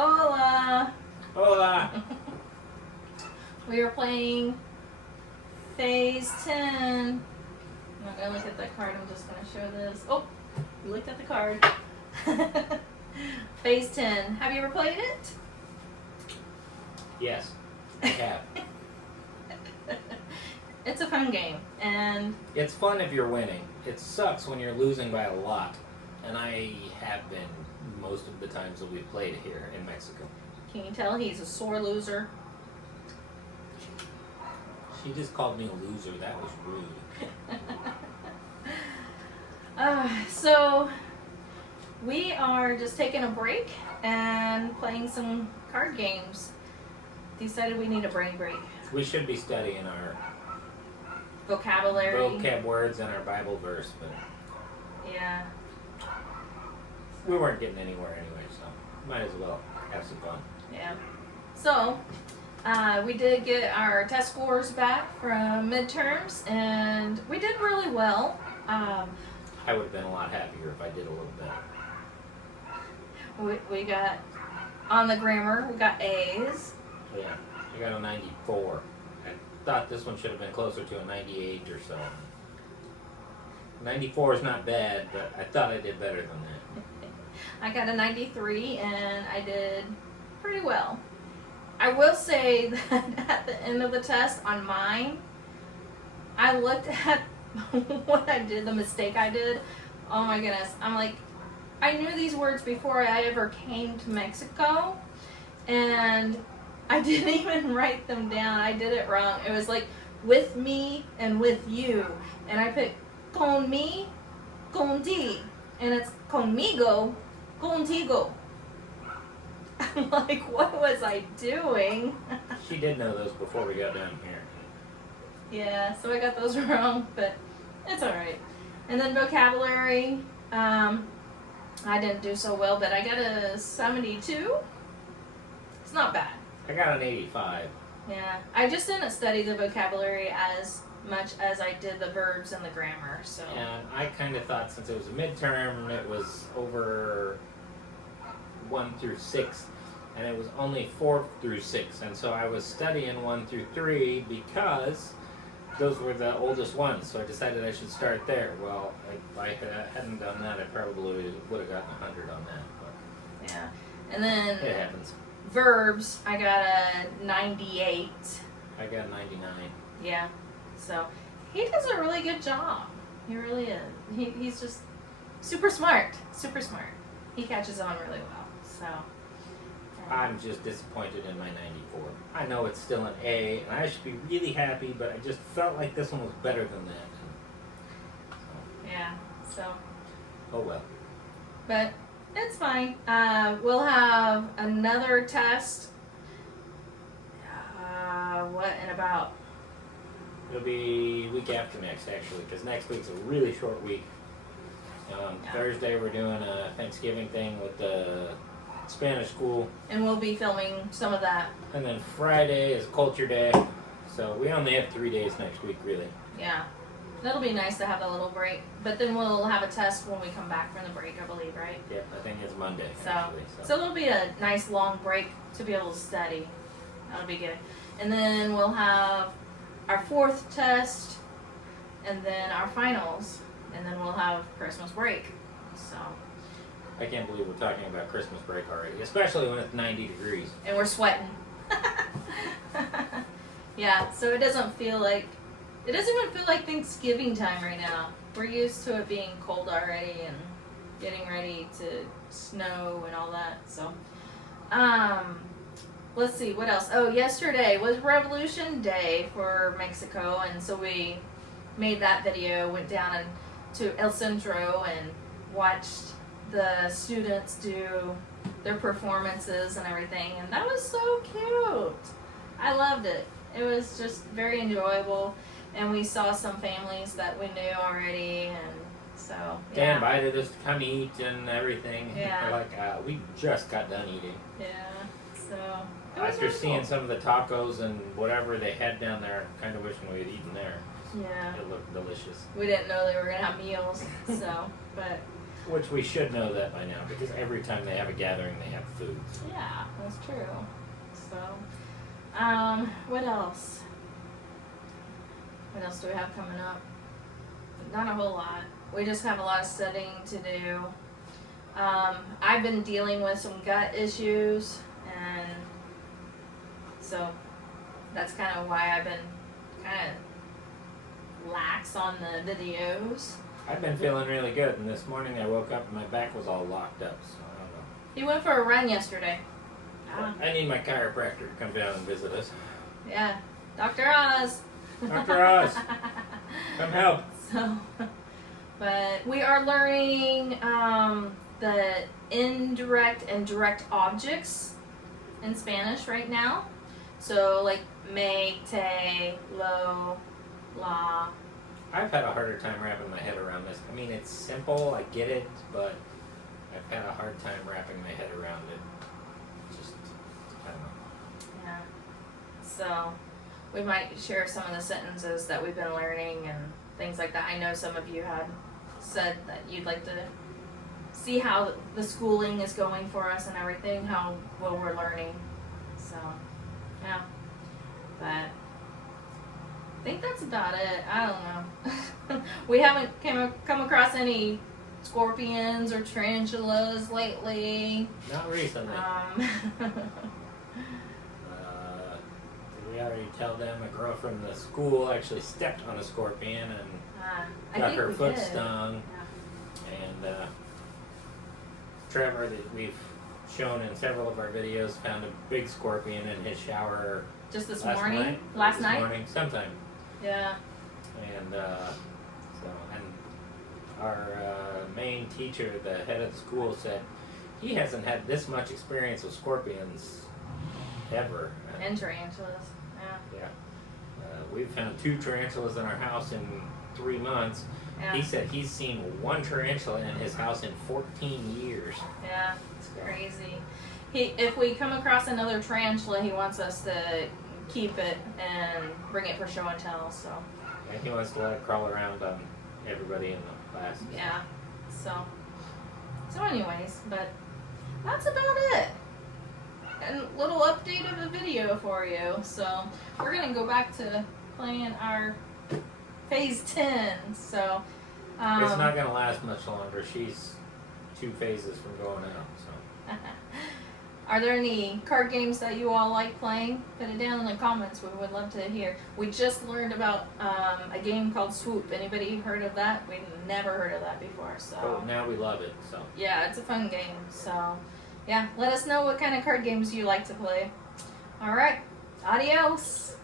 Hola! Hola! We are playing Phase 10. I'm not going to look at the card, I'm just going to show this. Oh, you looked at the card. Phase 10. Have you ever played it? Yes, I have. It's a fun game, and It's fun if you're winning. It sucks when you're losing by a lot. And I have been most of the times that we've played here in Mexico. can you tell he's a sore loser? She just called me a loser. That was rude. So, we are just taking a break and playing some card games. Decided we need a brain break. We should be studying our Vocabulary. vocab words and our Bible verse, but Yeah. we weren't getting anywhere anyway, so might as well have some fun. Yeah. So, we did get our test scores back from midterms, and we did really well. I would have been a lot happier if I did a little better. We got, on the grammar, we got A's. Yeah, I got a 94. I thought this one should have been closer to a 98 or so. 94 is not bad, but I thought I did better than that. I got a 93, and I did pretty well. I will say that at the end of the test on mine, I looked at what I did, the mistake I did. Oh my goodness. I'm like, I knew these words before I ever came to Mexico, and I didn't even write them down. I did it wrong. It was like with me and with you, and I put con me, conti, and it's conmigo, contigo. I'm like, what was I doing? She did know those before we got down here. Yeah, so I got those wrong, but it's alright. And then vocabulary, I didn't do so well, but I got a 72. It's not bad. I got an 85. Yeah, I just didn't study the vocabulary as much as I did the verbs and the grammar, so. And I kind of thought since it was a midterm, it was over 1 through 6, and it was only 4 through 6. And so I was studying 1 through 3 because those were the oldest ones. So I decided I should start there. Well, if I hadn't done that, I probably would have gotten 100 on that. But Yeah, and then it happens. verbs, I got a 98. I got 99. Yeah, so he does a really good job. He really is. He's just super smart. Super smart. He catches on really well. So I'm just disappointed in my 94. I know it's still an A, and I should be really happy, but I just felt like this one was better than that. yeah. So, Oh well. but it's fine. We'll have another test. What in about? It'll be week after next, actually, because next week's a really short week. Yeah. Thursday we're doing a Thanksgiving thing with the Spanish school, And we'll be filming some of that. and then Friday is Culture Day. So we only have 3 days next week, really. Yeah. That'll be nice to have a little break. But then we'll have a test when we come back from the break, I believe, right? Yep, I think it's Monday, So, actually. so it'll be a nice long break to be able to study. That'll be good. And then we'll have our 4th test, and then our finals, and then we'll have Christmas break. So, I can't believe we're talking about Christmas break already, especially when it's 90 degrees. and we're sweating. Yeah, so it doesn't even feel like Thanksgiving time right now. We're used to it being cold already and getting ready to snow and all that. So, let's see, what else? Oh, yesterday was Revolution Day for Mexico, and so we made that video, went down to El Centro and watched the students do their performances and everything, and that was so cute. I loved it. It was just very enjoyable, and we saw some families that we knew already, and so, They yeah. invited us to come eat and everything. Yeah. We're like, we just got done eating. Yeah, so. it was After really seeing cool. some of the tacos and whatever they had down there, kind of wishing we had eaten there. Yeah. It looked delicious. We didn't know they were gonna have meals, so, but Which we should know that by now, because every time they have a gathering, they have food. Yeah, that's true. So, what else? What else do we have coming up? Not a whole lot. We just have a lot of studying to do. I've been dealing with some gut issues, and so that's kind of why I've been kind of lax on the videos. I've been feeling really good, and this morning I woke up and my back was all locked up, so I don't know. He went for a run yesterday. I need my chiropractor to come down and visit us. Yeah, Dr. Oz. Dr. Oz, come help. So, but we are learning the indirect and direct objects in Spanish right now. So, like me, te, lo, la. I've had a harder time wrapping my head around this. I mean, it's simple, I get it, but I've had a hard time wrapping my head around it. Just, I don't know. Yeah. So, we might share some of the sentences that we've been learning and things like that. I know some of you had said that you'd like to see how the schooling is going for us and everything, how well we're learning. So, yeah. But I think that's about it. I don't know. We haven't come across any scorpions or tarantulas lately. Not recently. Did we already tell them a girl from the school actually stepped on a scorpion and got her foot stung? Yeah. And Trevor, that we've shown in several of our videos, found a big scorpion in his shower Just this last morning? night. Last this night? morning, sometime. Yeah. And our main teacher, the head of the school, said he hasn't had this much experience with scorpions ever. And tarantulas. Yeah. Yeah. We've found 2 tarantulas in our house in 3 months. Yeah. He said he's seen 1 tarantula in his house in 14 years. Yeah, it's crazy. If we come across another tarantula, he wants us to keep it and bring it for show and tell. So. And he wants to let it crawl around on everybody in the class. Yeah. So anyways, but that's about it. And a little update of the video for you. So we're gonna go back to playing our phase 10. So It's not going to last much longer. She's 2 phases from going out. So. Are there any card games that you all like playing? Put it down in the comments. We would love to hear. We just learned about a game called Swoop. Anybody heard of that? We never heard of that before. So But now we love it. So. yeah, it's a fun game. So yeah, let us know what kind of card games you like to play. All right, adios.